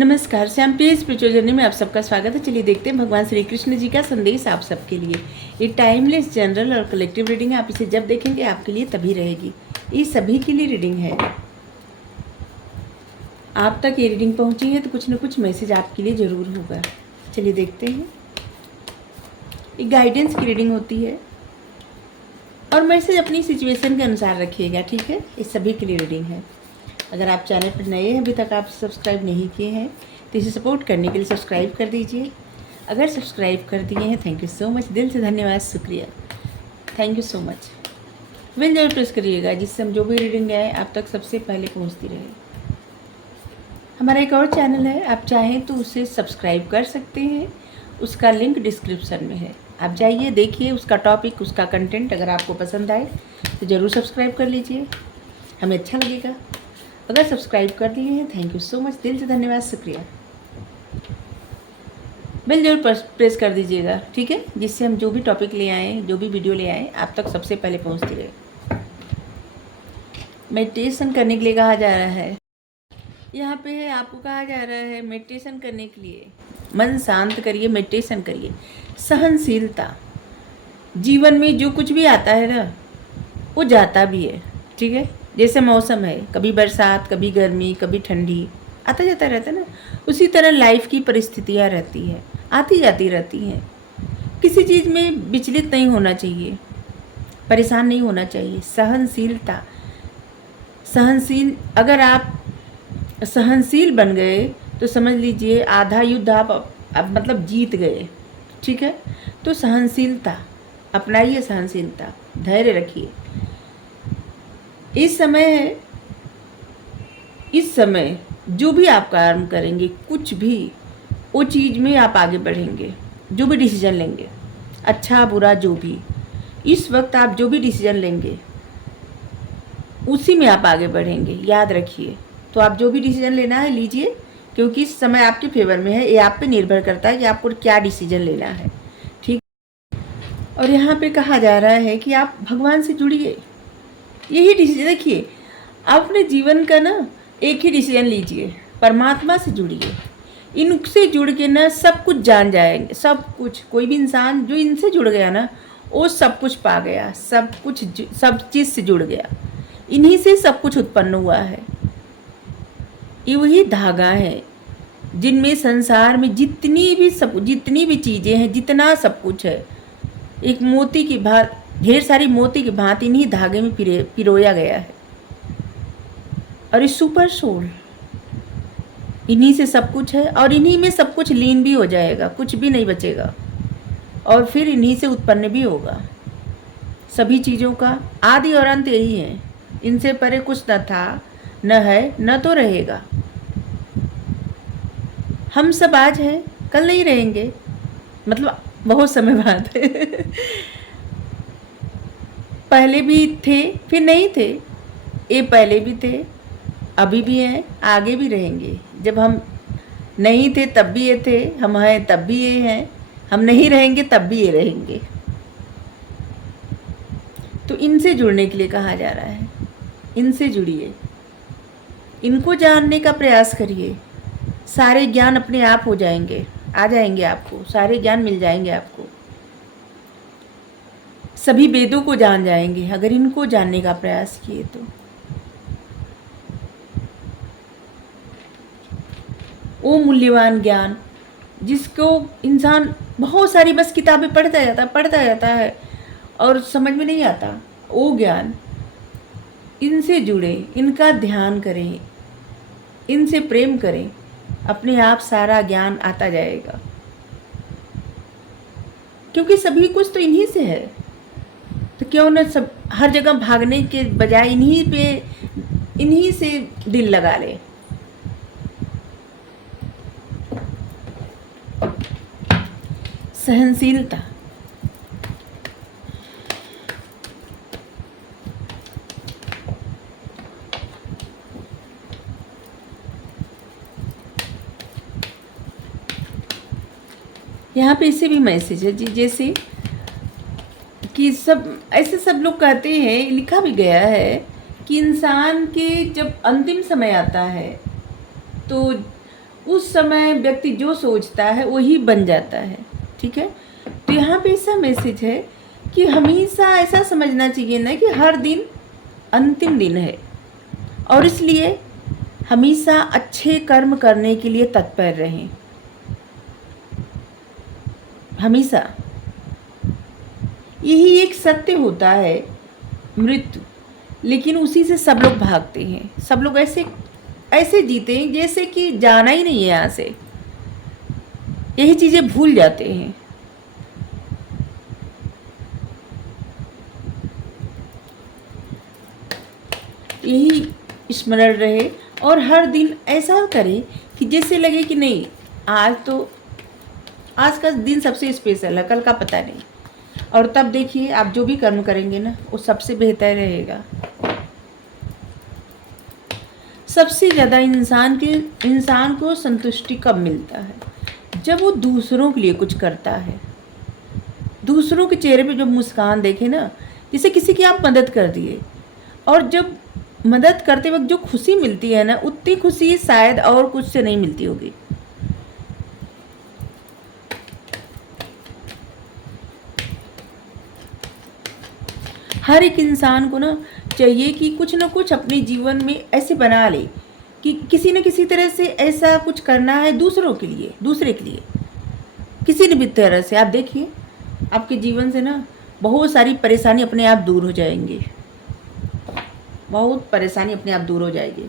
नमस्कार, Shyam P spiritual journey में आप सबका स्वागत है। चलिए देखते हैं भगवान श्री कृष्ण जी का संदेश आप सबके लिए। ये टाइमलेस जनरल और कलेक्टिव रीडिंग है। आप इसे जब देखेंगे आपके लिए तभी रहेगी। ये सभी के लिए रीडिंग है। आप तक ये रीडिंग पहुंची है तो कुछ न कुछ मैसेज आपके लिए ज़रूर होगा। चलिए देखते हैं। ये गाइडेंस की रीडिंग होती है और मैसेज अपनी सिचुएशन के अनुसार रखिएगा, ठीक है। ये सभी के लिए रीडिंग है। अगर आप चैनल पर नए हैं, अभी तक आप सब्सक्राइब नहीं किए हैं तो इसे सपोर्ट करने के लिए सब्सक्राइब कर दीजिए। अगर सब्सक्राइब कर दिए हैं, थैंक यू सो मच, दिल से धन्यवाद, शुक्रिया, thank you so much. Bell जरूर प्रेस करिएगा जिससे हम जो भी रीडिंग आए आप तक सबसे पहले पहुंचती रहे। हमारा एक और चैनल है, आप चाहें तो उसे सब्सक्राइब कर सकते हैं। उसका लिंक डिस्क्रिप्शन में है, आप जाइए देखिए। उसका टॉपिक, उसका कंटेंट अगर आपको पसंद आए तो ज़रूर सब्सक्राइब कर लीजिए, हमें अच्छा लगेगा। अगर सब्सक्राइब कर दिए हैं, थैंक यू सो मच, दिल से धन्यवाद, शुक्रिया। बेल जरूर प्रेस कर दीजिएगा, ठीक है, जिससे हम जो भी टॉपिक ले आएँ, जो भी वीडियो ले आएँ, आप तक सबसे पहले पहुंचती रहे। मेडिटेशन करने के लिए कहा जा रहा है। यहाँ पे है, आपको कहा जा रहा है मेडिटेशन करने के लिए। मन शांत करिए, मेडिटेशन करिए। सहनशीलता, जीवन में जो कुछ भी आता है ना वो जाता भी है, ठीक है। जैसे मौसम है, कभी बरसात, कभी गर्मी, कभी ठंडी, आता जाता रहता है ना। उसी तरह लाइफ की परिस्थितियाँ रहती है, आती जाती रहती हैं। किसी चीज़ में विचलित नहीं होना चाहिए, परेशान नहीं होना चाहिए। सहनशीलता, सहनशील, अगर आप सहनशील बन गए तो समझ लीजिए आधा युद्ध आप मतलब जीत गए, ठीक है। तो सहनशीलता अपनाइए, सहनशीलता, धैर्य रखिए। इस समय जो भी आप काम करेंगे, कुछ भी, वो चीज़ में आप आगे बढ़ेंगे। जो भी डिसीजन लेंगे, अच्छा बुरा जो भी, इस वक्त आप जो भी डिसीजन लेंगे उसी में आप आगे बढ़ेंगे, याद रखिए। तो आप जो भी डिसीजन लेना है लीजिए, क्योंकि इस समय आपके फेवर में है। ये आप पे निर्भर करता है कि आपको क्या डिसीजन लेना है, ठीक। और यहाँ पे कहा जा रहा है कि आप भगवान से जुड़िए। यही डिसीजन देखिए, अपने जीवन का ना एक ही डिसीजन लीजिए, परमात्मा से जुड़िए। इनसे जुड़ के ना सब कुछ जान जाएंगे, सब कुछ। कोई भी इंसान जो इनसे जुड़ गया ना वो सब कुछ पा गया, सब कुछ, सब चीज़ से जुड़ गया। इन्हीं से सब कुछ उत्पन्न हुआ है। ये वही धागा है जिनमें संसार में जितनी भी चीज़ें हैं, जितना सब कुछ है, एक मोती की भांति, ढेर सारी मोती की भांति इन्हीं धागे में पिरोया गया है। और इस सुपर सोल, इन्हीं से सब कुछ है और इन्हीं में सब कुछ लीन भी हो जाएगा, कुछ भी नहीं बचेगा। और फिर इन्हीं से उत्पन्न भी होगा। सभी चीज़ों का आदि और अंत यही है। इनसे परे कुछ न था, न है, न तो रहेगा। हम सब आज हैं, कल नहीं रहेंगे, मतलब बहुत समय बाद पहले भी थे, फिर नहीं थे। ये पहले भी थे, अभी भी हैं, आगे भी रहेंगे। जब हम नहीं थे तब भी ये थे, हम हैं तब भी ये हैं, हम नहीं रहेंगे तब भी ये रहेंगे। तो इनसे जुड़ने के लिए कहा जा रहा है। इनसे जुड़िए, इनको जानने का प्रयास करिए। सारे ज्ञान अपने आप हो जाएंगे, आ जाएंगे आपको, सारे ज्ञान मिल जाएंगे आपको। सभी वेदों को जान जाएंगे अगर इनको जानने का प्रयास किए तो। वो मूल्यवान ज्ञान जिसको इंसान बहुत सारी बस किताबें पढ़ता जाता है और समझ में नहीं आता, वो ज्ञान, इनसे जुड़े, इनका ध्यान करें, इनसे प्रेम करें, अपने आप सारा ज्ञान आता जाएगा। क्योंकि सभी कुछ तो इन्हीं से है, तो क्यों न सब हर जगह भागने के बजाय इन्हीं से दिल लगा ले। सहनशीलता, यहाँ पे इसे भी मैसेज है जी, जैसे कि सब लोग कहते हैं, लिखा भी गया है कि इंसान के जब अंतिम समय आता है तो उस समय व्यक्ति जो सोचता है वही बन जाता है। ठीक है, तो यहाँ पे ऐसा मैसेज है कि हमेशा ऐसा समझना चाहिए ना कि हर दिन अंतिम दिन है, और इसलिए हमेशा अच्छे कर्म करने के लिए तत्पर रहें। हमेशा यही एक सत्य होता है, मृत्यु, लेकिन उसी से सब लोग भागते हैं। सब लोग ऐसे ऐसे जीते हैं जैसे कि जाना ही नहीं है यहाँ से, यही चीज़ें भूल जाते हैं। यही स्मरण रहे और हर दिन ऐसा करें कि जैसे लगे कि नहीं, आज का दिन सबसे स्पेशल है, कल का पता नहीं। और तब देखिए आप जो भी कर्म करेंगे ना वो सबसे बेहतर रहेगा। सबसे ज़्यादा इंसान को संतुष्टि कब मिलता है? जब वो दूसरों के लिए कुछ करता है। दूसरों के चेहरे पे जब मुस्कान देखे ना, जैसे किसी की आप मदद कर दिए, और जब मदद करते वक्त जो खुशी मिलती है ना, उतनी खुशी शायद और कुछ से नहीं मिलती होगी। हर एक इंसान को ना चाहिए कि कुछ ना कुछ अपने जीवन में ऐसे बना ले कि किसी न किसी तरह से ऐसा कुछ करना है दूसरों के लिए, दूसरे के लिए, किसी न भी तरह से। आप देखिए आपके जीवन से ना बहुत सारी परेशानी अपने आप दूर हो जाएंगी, बहुत परेशानी अपने आप दूर हो जाएगी।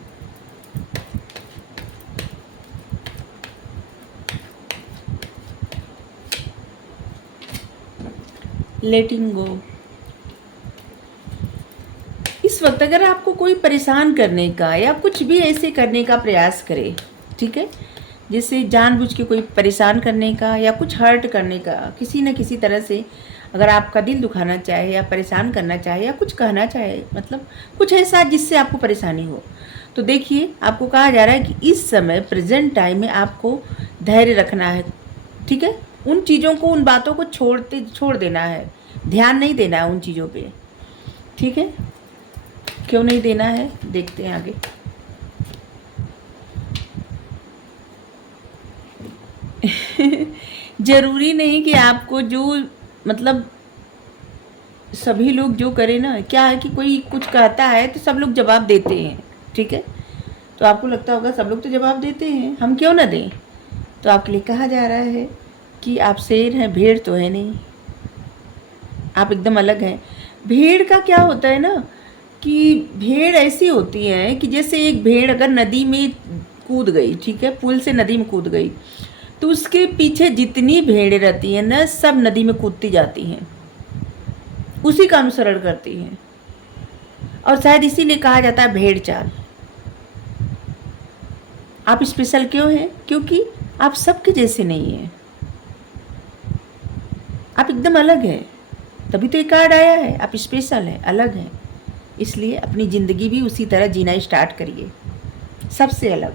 लेटिंग गो। इस वक्त अगर आपको कोई परेशान करने का या कुछ भी ऐसे करने का प्रयास करे, ठीक है, जैसे जानबूझ के कोई परेशान करने का या कुछ हर्ट करने का, किसी न किसी तरह से अगर आपका दिल दुखाना चाहे या परेशान करना चाहे या कुछ कहना चाहे, मतलब कुछ ऐसा जिससे आपको परेशानी हो, तो देखिए आपको कहा जा रहा है कि इस समय प्रेजेंट टाइम में आपको धैर्य रखना है। ठीक है, उन चीज़ों को, उन बातों को छोड़ देना है, ध्यान नहीं देना है उन चीज़ों पे। ठीक है, क्यों नहीं देना है देखते हैं आगे। जरूरी नहीं कि आपको जो, मतलब सभी लोग जो करें ना, क्या है कि कोई कुछ कहता है तो सब लोग जवाब देते हैं। ठीक है, तो आपको लगता होगा सब लोग तो जवाब देते हैं, हम क्यों ना दें। तो आपके लिए कहा जा रहा है कि आप शेर हैं, भेड़ तो है नहीं, आप एकदम अलग हैं। भेड़ का क्या होता है ना कि भेड़ ऐसी होती है कि जैसे एक भेड़ अगर नदी में कूद गई, ठीक है, पुल से नदी में कूद गई, तो उसके पीछे जितनी भेड़ें रहती हैं ना, सब नदी में कूदती जाती हैं, उसी का अनुसरण करती हैं। और शायद इसीलिए कहा जाता है भेड़ चाल। आप स्पेशल क्यों हैं? क्योंकि आप सबके जैसे नहीं हैं, आप एकदम अलग हैं, तभी तो ये कार्ड आया है। आप स्पेशल हैं, अलग हैं, इसलिए अपनी ज़िंदगी भी उसी तरह जीना स्टार्ट करिए, सबसे अलग।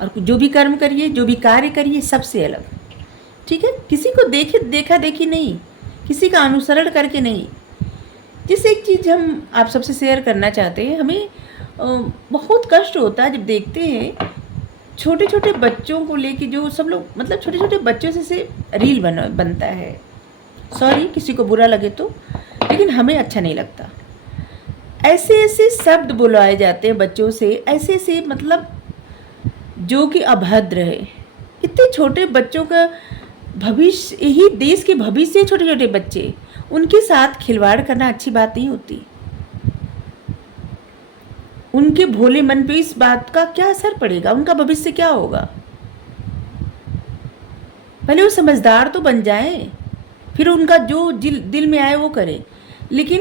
और जो भी कर्म करिए, जो भी कार्य करिए, सबसे अलग। ठीक है, किसी को देखा देखी नहीं, किसी का अनुसरण करके नहीं। जैसे एक चीज़ हम आप सबसे शेयर करना चाहते हैं, हमें बहुत कष्ट होता है जब देखते हैं छोटे छोटे बच्चों को लेके, जो सब लोग, मतलब छोटे छोटे बच्चों से रील बनता है। सॉरी किसी को बुरा लगे तो, लेकिन हमें अच्छा नहीं लगता। ऐसे ऐसे शब्द बुलाए जाते हैं बच्चों से, ऐसे ऐसे, मतलब जो कि अभद्र है। इतने छोटे बच्चों का भविष्य, यही देश के भविष्य, छोटे छोटे बच्चे, उनके साथ खिलवाड़ करना अच्छी बात नहीं होती। उनके भोले मन पे इस बात का क्या असर पड़ेगा, उनका भविष्य क्या होगा। पहले वो समझदार तो बन जाएं, फिर उनका जो दिल में आए वो करें। लेकिन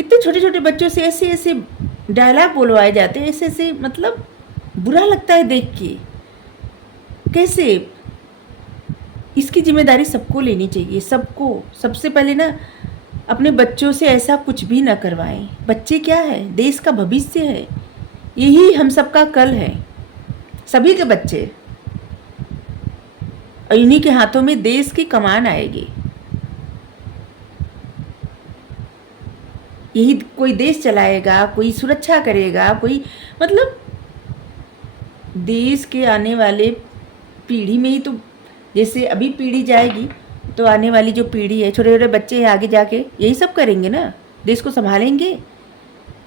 इतने छोटे छोटे बच्चों से ऐसे ऐसे डायलॉग बोलवाए जाते हैं, ऐसे ऐसे, मतलब बुरा लगता है देख के। कैसे? इसकी जिम्मेदारी सबको लेनी चाहिए, सबको। सबसे पहले ना अपने बच्चों से ऐसा कुछ भी ना करवाएं। बच्चे क्या है? देश का भविष्य है, यही हम सबका कल है, सभी के बच्चे। और इन्हीं के हाथों में देश की कमान आएगी। यही कोई देश चलाएगा, कोई सुरक्षा करेगा, कोई, मतलब देश के आने वाले पीढ़ी में ही तो, जैसे अभी पीढ़ी जाएगी तो आने वाली जो पीढ़ी है, छोटे छोटे बच्चे हैं, आगे जाके यही सब करेंगे ना, देश को संभालेंगे।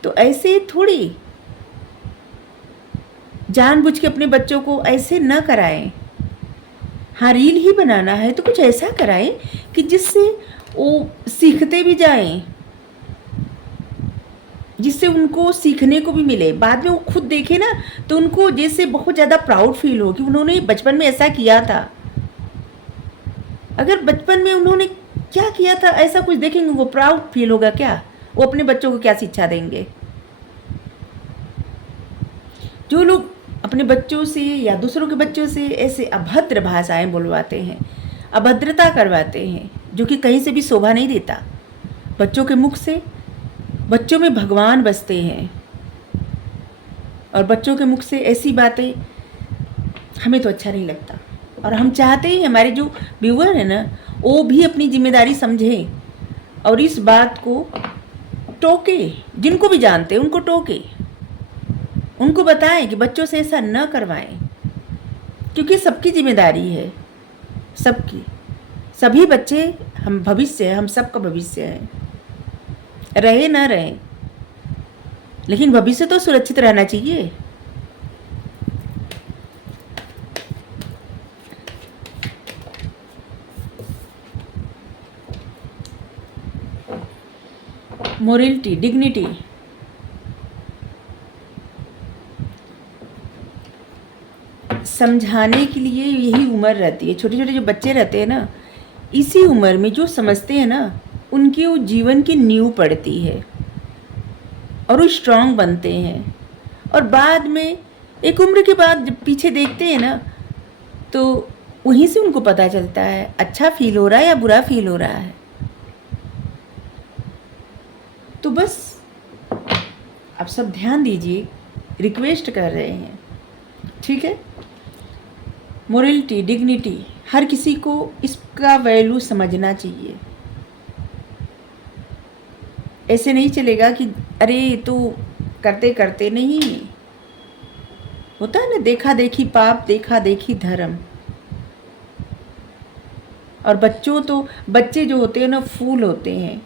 तो ऐसे थोड़ी जानबूझ के अपने बच्चों को ऐसे न कराएं। हाँ, रील ही बनाना है तो कुछ ऐसा कराएं कि जिससे वो सीखते भी जाएं, जिससे उनको सीखने को भी मिले। बाद में वो खुद देखे ना तो उनको जैसे बहुत ज़्यादा प्राउड फील हो कि उन्होंने बचपन में ऐसा किया था। अगर बचपन में उन्होंने क्या किया था ऐसा कुछ देखेंगे, वो प्राउड फील होगा क्या? वो अपने बच्चों को क्या शिक्षा देंगे? जो लोग अपने बच्चों से या दूसरों के बच्चों से ऐसे अभद्र भाषाएं बुलवाते हैं, अभद्रता करवाते हैं, जो कि कहीं से भी शोभा नहीं देता, बच्चों के मुख से बच्चों में भगवान बसते हैं, और बच्चों के मुख से ऐसी बातें हमें तो अच्छा नहीं लगता। और हम चाहते हैं हमारे जो व्यूअर हैं ना, वो भी अपनी जिम्मेदारी समझें और इस बात को टोके, जिनको भी जानते हैं उनको टोके, उनको बताएं कि बच्चों से ऐसा न करवाएं, क्योंकि सबकी जिम्मेदारी है, सबकी। सभी बच्चे हम भविष्य है, हम सबका भविष्य है, रहे ना रहे, लेकिन भविष्य तो सुरक्षित रहना चाहिए। मोरलिटी, डिग्निटी, समझाने के लिए यही उम्र रहती है। छोटे छोटे जो बच्चे रहते हैं ना, इसी उम्र में जो समझते हैं ना, उनकी वो जीवन की नींव पड़ती है और वो स्ट्रांग बनते हैं। और बाद में एक उम्र के बाद जब पीछे देखते हैं ना, तो वहीं से उनको पता चलता है अच्छा फील हो रहा है या बुरा फील हो रहा है। तो बस आप सब ध्यान दीजिए, रिक्वेस्ट कर रहे हैं, ठीक है? मोरलिटी, डिग्निटी, हर किसी को इसका वैल्यू समझना चाहिए। ऐसे नहीं चलेगा कि अरे तो करते करते नहीं, होता है ना, देखा देखी पाप, देखा देखी धर्म। और बच्चे जो होते हैं ना, फूल होते हैं,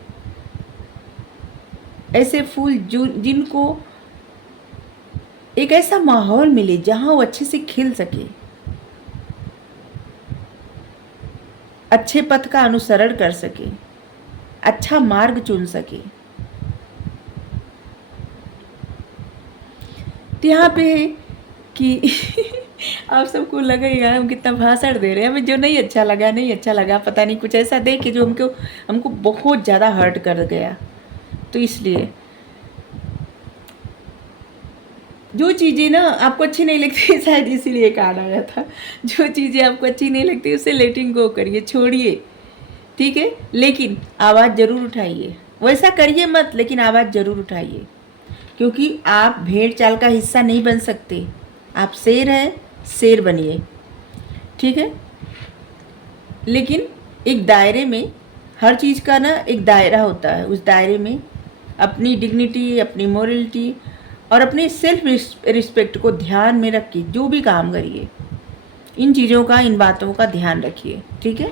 ऐसे फूल जो जिनको एक ऐसा माहौल मिले जहाँ वो अच्छे से खिल सके, अच्छे पथ का अनुसरण कर सके, अच्छा मार्ग चुन सके। तो यहाँ पे है कि आप सबको लगेगा हम कितना भाषण दे रहे हैं, हमें जो नहीं अच्छा लगा, पता नहीं कुछ ऐसा देख के जो हमको बहुत ज़्यादा हर्ट कर गया। तो इसलिए जो चीज़ें ना आपको अच्छी नहीं लगती, शायद इसीलिए कार्ड आया था, जो चीज़ें आपको अच्छी नहीं लगती उसे लेटिंग गो करिए, छोड़िए, ठीक है? लेकिन आवाज़ ज़रूर उठाइए। वैसा करिए मत, लेकिन आवाज़ ज़रूर उठाइए, क्योंकि आप भेड़ चाल का हिस्सा नहीं बन सकते। आप शेर हैं, शेर बनिए, ठीक है? लेकिन एक दायरे में, हर चीज़ का ना एक दायरा होता है, उस दायरे में अपनी डिग्निटी, अपनी मोरलिटी और अपनी सेल्फ रिस्पेक्ट को ध्यान में रख के जो भी काम करिए, इन चीज़ों का, इन बातों का ध्यान रखिए, ठीक है?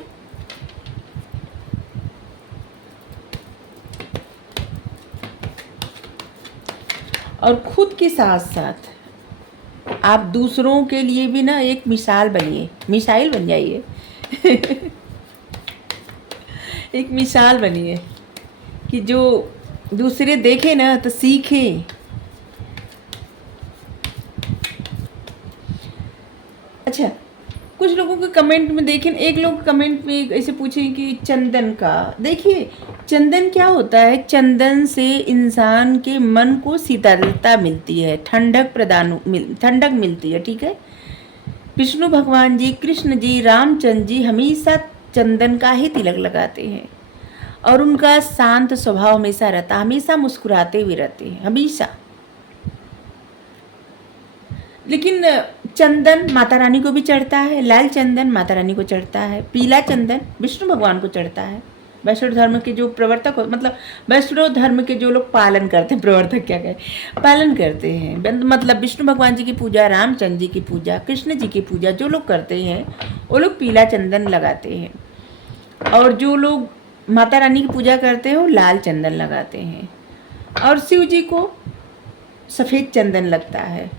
और खुद के साथ साथ आप दूसरों के लिए भी ना एक मिसाल बनिए, मिसाइल बन जाइए एक मिसाल बनिए कि जो दूसरे देखे ना तो सीखें। अच्छा, कुछ लोगों के कमेंट में देखें, एक लोग कमेंट में ऐसे पूछें कि चंदन का, देखिए चंदन क्या होता है, चंदन से इंसान के मन को शीतलता मिलती है, ठंडक मिलती है, ठीक है? विष्णु भगवान जी, कृष्ण जी, रामचंद्र जी हमेशा चंदन का ही तिलक लगाते हैं और उनका शांत स्वभाव हमेशा रहता, हमेशा मुस्कुराते हुए रहते हैं, हमेशा। लेकिन चंदन माता रानी को भी चढ़ता है, लाल चंदन माता रानी को चढ़ता है, पीला चंदन विष्णु भगवान को चढ़ता है, वैष्णव धर्म के जो प्रवर्तक हो, मतलब वैष्णव धर्म के जो लोग पालन करते हैं, प्रवर्तक क्या कहें, पालन करते हैं, मतलब विष्णु भगवान जी की पूजा, रामचंद्र जी की पूजा, कृष्ण जी की पूजा जो लोग करते हैं वो लोग पीला चंदन लगाते हैं, और जो लोग माता रानी की पूजा करते हैं वो लाल चंदन लगाते हैं, और शिव जी को सफ़ेद चंदन लगता है।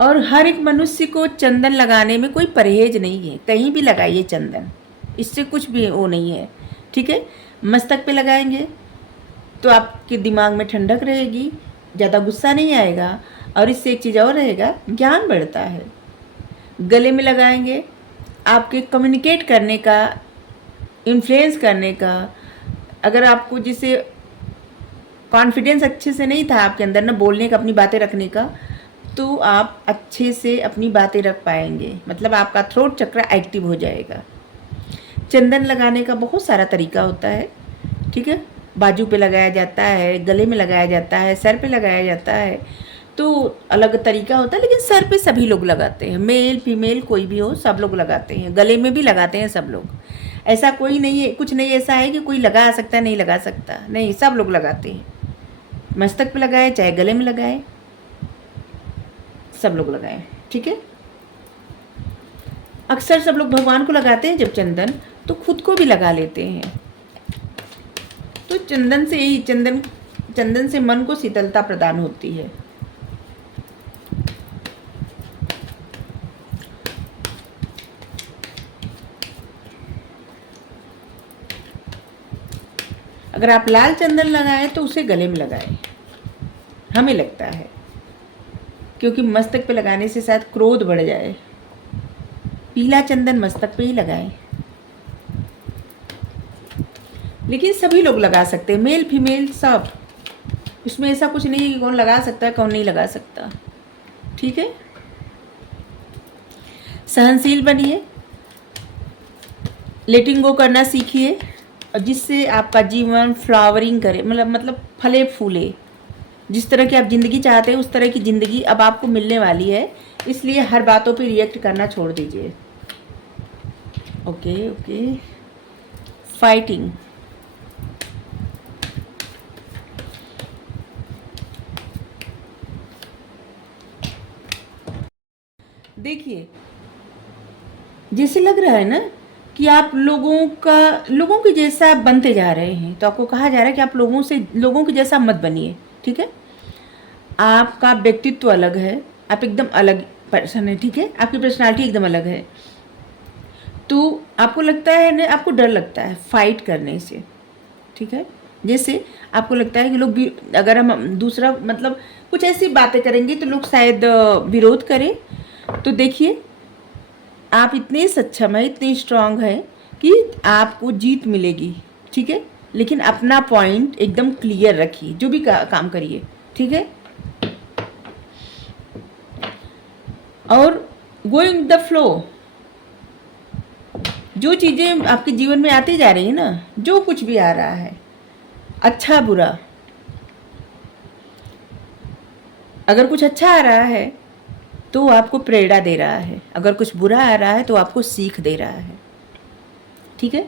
और हर एक मनुष्य को चंदन लगाने में कोई परहेज नहीं है, कहीं भी लगाइए चंदन, इससे कुछ भी वो नहीं है, ठीक है। मस्तक पे लगाएंगे तो आपके दिमाग में ठंडक रहेगी, ज़्यादा गुस्सा नहीं आएगा, और इससे एक चीज़ और रहेगा, ज्ञान बढ़ता है। गले में लगाएंगे, आपके कम्युनिकेट करने का, इन्फ्लुएंस करने का, अगर आपको जिसे कॉन्फिडेंस अच्छे से नहीं था आपके अंदर ना, बोलने का, अपनी बातें रखने का, तो आप अच्छे से अपनी बातें रख पाएंगे, मतलब आपका थ्रोट चक्र एक्टिव हो जाएगा। चंदन लगाने का बहुत सारा तरीका होता है, ठीक है। बाजू पे लगाया जाता है, गले में लगाया जाता है, सर पे लगाया जाता है, तो अलग तरीका होता है, लेकिन सर पे सभी लोग लगाते हैं, मेल फीमेल कोई भी हो, सब लोग लगाते हैं। गले में भी लगाते हैं सब लोग, ऐसा कोई नहीं है, कुछ नहीं ऐसा है कि कोई लगा सकता है नहीं लगा सकता, नहीं, सब लोग लगाते हैं। मस्तक पे लगाए चाहे गले में लगाए, सब लोग लगाएं, ठीक है। अक्सर सब लोग भगवान को लगाते हैं जब चंदन, तो खुद को भी लगा लेते हैं। तो चंदन से ही चंदन से मन को शीतलता प्रदान होती है। अगर आप लाल चंदन लगाएं तो उसे गले में लगाएं, हमें लगता है, क्योंकि मस्तक पे लगाने से शायद क्रोध बढ़ जाए। पीला चंदन मस्तक पे ही लगाएं, लेकिन सभी लोग लगा सकते हैं, मेल फीमेल सब, इसमें ऐसा कुछ नहीं है कि कौन लगा सकता है कौन नहीं लगा सकता, ठीक है। सहनशील बनिए, लेटिंग गो करना सीखिए, और जिससे आपका जीवन फ्लावरिंग करे, मतलब फले फूले। जिस तरह की आप ज़िंदगी चाहते हैं उस तरह की ज़िंदगी अब आपको मिलने वाली है, इसलिए हर बातों पे रिएक्ट करना छोड़ दीजिए। Okay okay. फाइटिंग, देखिए जैसे लग रहा है ना कि आप लोगों के जैसा बनते जा रहे हैं, तो आपको कहा जा रहा है कि आप लोगों के जैसा मत बनिए, ठीक है। आपका व्यक्तित्व अलग है, आप एकदम अलग पर्सन है, ठीक है, आपकी पर्सनालिटी एकदम अलग है। तो आपको लगता है ना, आपको डर लगता है फाइट करने से, ठीक है। जैसे आपको लगता है कि लोग अगर हम दूसरा मतलब कुछ ऐसी बातें करेंगे तो लोग शायद विरोध करें, तो देखिए आप इतने सक्षम है, इतने स्ट्रांग है कि आपको जीत मिलेगी, ठीक है। लेकिन अपना पॉइंट एकदम क्लियर रखिए, जो भी काम करिए, ठीक है। और गोइंग द फ्लो, जो चीज़ें आपके जीवन में आती जा रही है ना, जो कुछ भी आ रहा है, अच्छा बुरा, अगर कुछ अच्छा आ रहा है तो आपको प्रेरणा दे रहा है, अगर कुछ बुरा आ रहा है तो आपको सीख दे रहा है, ठीक है।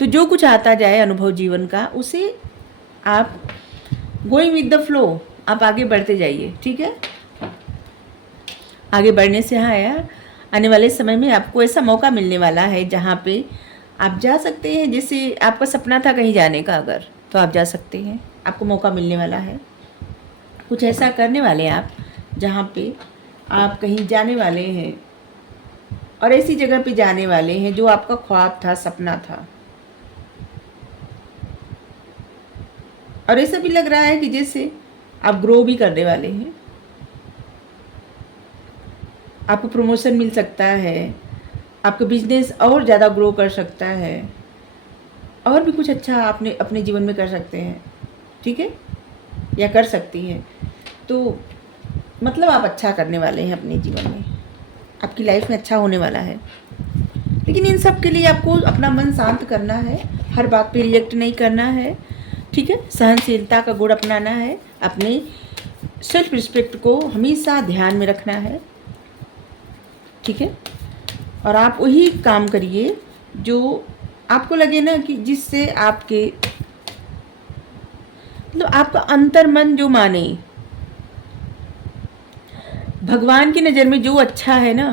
तो जो कुछ आता जाए अनुभव जीवन का, उसे आप गोइंग विद द फ्लो, आप आगे बढ़ते जाइए, ठीक है। आगे बढ़ने से हाँ आया, आने वाले समय में आपको ऐसा मौका मिलने वाला है जहाँ पे आप जा सकते हैं। जैसे आपका सपना था कहीं जाने का, अगर तो आप जा सकते हैं, आपको मौका मिलने वाला है। कुछ ऐसा करने वाले हैं आप जहाँ पे आप कहीं जाने वाले हैं, और ऐसी जगह पे जाने वाले हैं जो आपका ख्वाब था, सपना था। और ऐसा भी लग रहा है कि जैसे आप ग्रो भी करने वाले हैं, आपको प्रमोशन मिल सकता है, आपका बिजनेस और ज़्यादा ग्रो कर सकता है, और भी कुछ अच्छा आपने अपने जीवन में कर सकते हैं, ठीक है, या कर सकती हैं। तो मतलब आप अच्छा करने वाले हैं अपने जीवन में, आपकी लाइफ में अच्छा होने वाला है। लेकिन इन सब के लिए आपको अपना मन शांत करना है, हर बात पे रिएक्ट नहीं करना है, ठीक है। सहनशीलता का गुण अपनाना है, अपने सेल्फ रिस्पेक्ट को हमेशा ध्यान में रखना है, ठीक है। और आप वही काम करिए जो आपको लगे ना कि जिससे आपके मतलब आपका अंतर्मन जो माने, भगवान की नज़र में जो अच्छा है ना,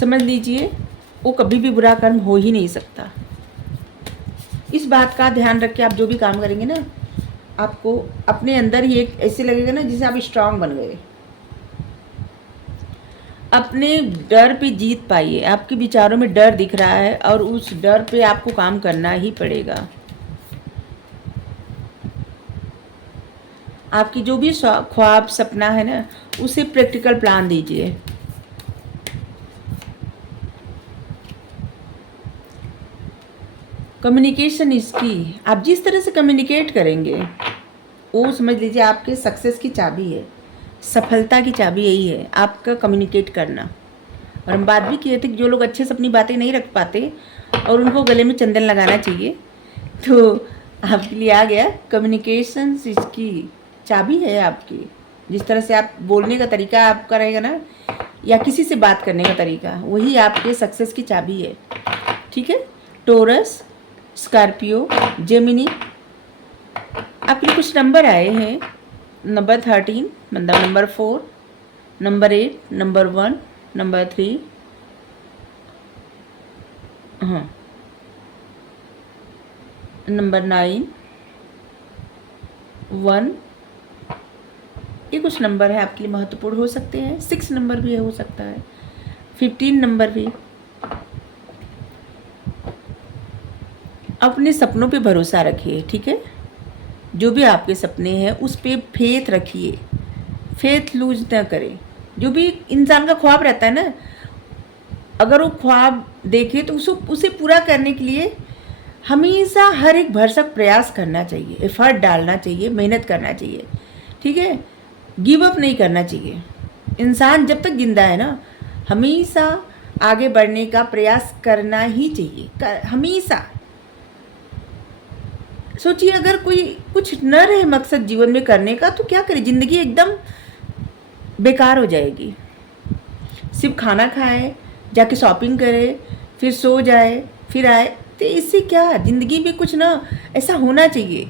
समझ लीजिए वो कभी भी बुरा कर्म हो ही नहीं सकता। इस बात का ध्यान रख के आप जो भी काम करेंगे ना, आपको अपने अंदर ही एक ऐसे लगेगा ना जैसे आप स्ट्रांग बन गए। अपने डर पे जीत पाइए। आपके विचारों में डर दिख रहा है और उस डर पे आपको काम करना ही पड़ेगा। आपकी जो भी ख्वाब सपना है ना, उसे प्रैक्टिकल प्लान दीजिए। कम्युनिकेशन इसकी, आप जिस तरह से कम्युनिकेट करेंगे वो समझ लीजिए आपके सक्सेस की चाबी है, सफलता की चाबी यही है, आपका कम्युनिकेट करना। और हम बात भी किए थे कि जो लोग अच्छे से अपनी बातें नहीं रख पाते और उनको गले में चंदन लगाना चाहिए, तो आपके लिए आ गया कम्युनिकेशन इसकी चाबी है आपकी। जिस तरह से आप बोलने का तरीका आपका रहेगा ना, या किसी से बात करने का तरीका, वही आपके सक्सेस की चाबी है। ठीक है। टोरस, स्कॉर्पियो, जेमिनी, आपके लिए कुछ नंबर आए हैं। नंबर 13, मतलब नंबर 4, नंबर 8, नंबर 1, नंबर 3, हाँ, नंबर 9, 1, ये कुछ नंबर है आपके लिए महत्वपूर्ण हो सकते हैं। 6 नंबर भी हो सकता है, 15 नंबर भी। अपने सपनों पे भरोसा रखिए। ठीक है। जो भी आपके सपने हैं उस पे फेथ रखिए, फेथ लूज ना करें। जो भी इंसान का ख्वाब रहता है ना, अगर वो ख्वाब देखे तो उसे पूरा करने के लिए हमेशा हर एक भरसक प्रयास करना चाहिए, एफर्ट डालना चाहिए, मेहनत करना चाहिए। ठीक है। गिव अप नहीं करना चाहिए। इंसान जब तक जिंदा है ना, हमेशा आगे बढ़ने का प्रयास करना ही चाहिए, हमेशा। सोचिए अगर कोई कुछ न रहे मकसद जीवन में करने का तो क्या करे, ज़िंदगी एकदम बेकार हो जाएगी। सिर्फ खाना खाए, जाके शॉपिंग करे, फिर सो जाए, फिर आए, तो इससे क्या, ज़िंदगी में कुछ ना ऐसा होना चाहिए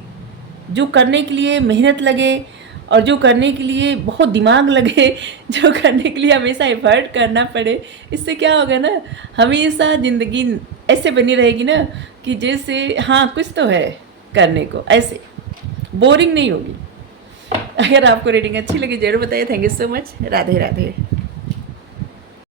जो करने के लिए मेहनत लगे और जो करने के लिए बहुत दिमाग लगे, जो करने के लिए हमेशा एफर्ट करना पड़े। इससे क्या होगा ना, हमेशा ज़िंदगी ऐसे बनी रहेगी ना कि जैसे हाँ कुछ तो है करने को, ऐसे बोरिंग नहीं होगी। अगर आपको रीडिंग अच्छी लगी जरूर बताइए। Thank you so much. Radhe Radhe.